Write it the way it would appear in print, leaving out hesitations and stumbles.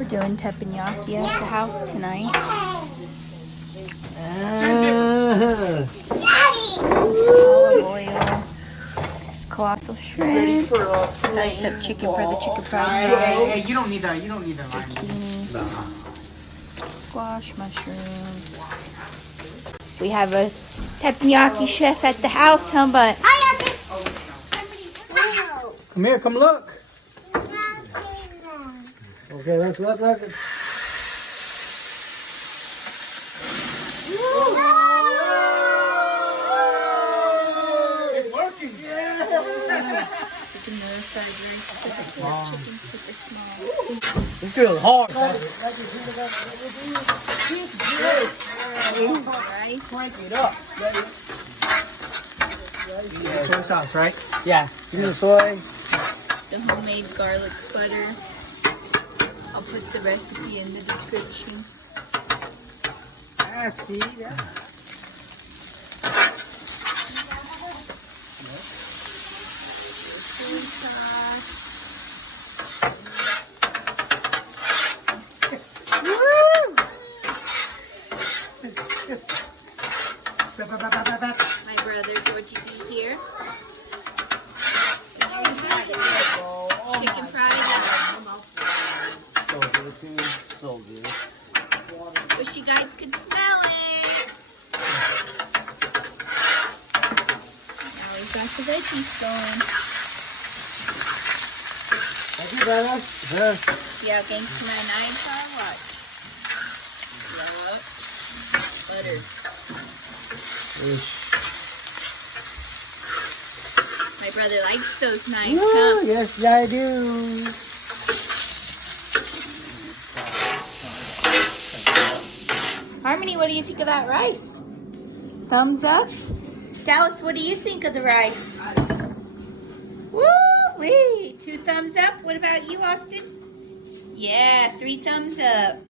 We're doing teppanyaki at the house tonight. Olive oil, colossal shrimp, diced up chicken for the chicken fried rice. Hey, you don't need that. You don't need that. Zucchini, squash, mushrooms. We have a teppanyaki chef at the house, huh, but Come here, come look. Okay, look. It's working. chicken noodle surgery. Chicken super small. It's really hard. Right? Crank it up. Soy sauce, right? Yeah. Give me the soy. The homemade garlic butter. I'll put the recipe in the description. Ah, see that? Soy sauce. My brother, what you see here? Chicken fried rice. So good. Wish you guys could smell it. Now we've got the veggies going. Thank you, brother. See how gangster my knives are? Watch. Blow up. Butter. My brother likes those knives, huh? Yes, I do. Harmony, what do you think of that rice? Thumbs up? Dallas, what do you think of the rice? Woo-wee! 2 thumbs up. What about you, Austin? Yeah, 3 thumbs up.